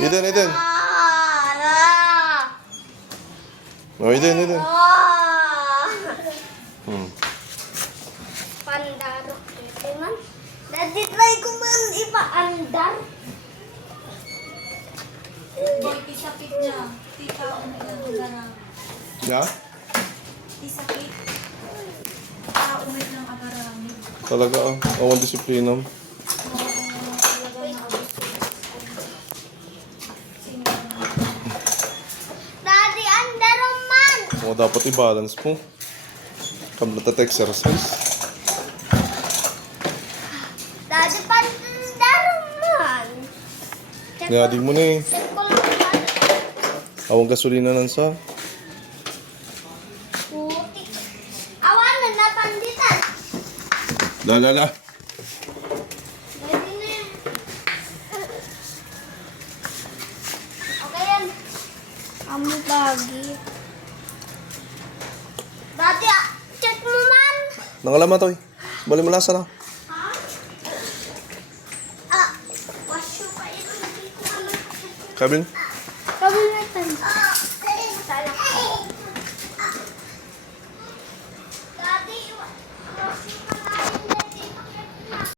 Eden, Eden. Oh, Eden, Eden. Pandaro. Man. Daddy, try ko man ipaandar. Boy, tisapit niya. Tita, umit na Ya? tisapit. Umit ng akarami. Talaga, awan disiplina. Daddy, andaro man. O, dapat i-balance mo. Kamlat at exercise. Daddy, pandaro man. Ngadi mo na eh. Check ko lang daddy. Awang gasolina lang sa. Putik. Awanan na panditan. Lalala. Daddy na. Okay yan. Amo lagi. Daddy, check mo man. Nangalama to eh. Bali mo lasa na. Ha? Wash you pa ito. Kabil?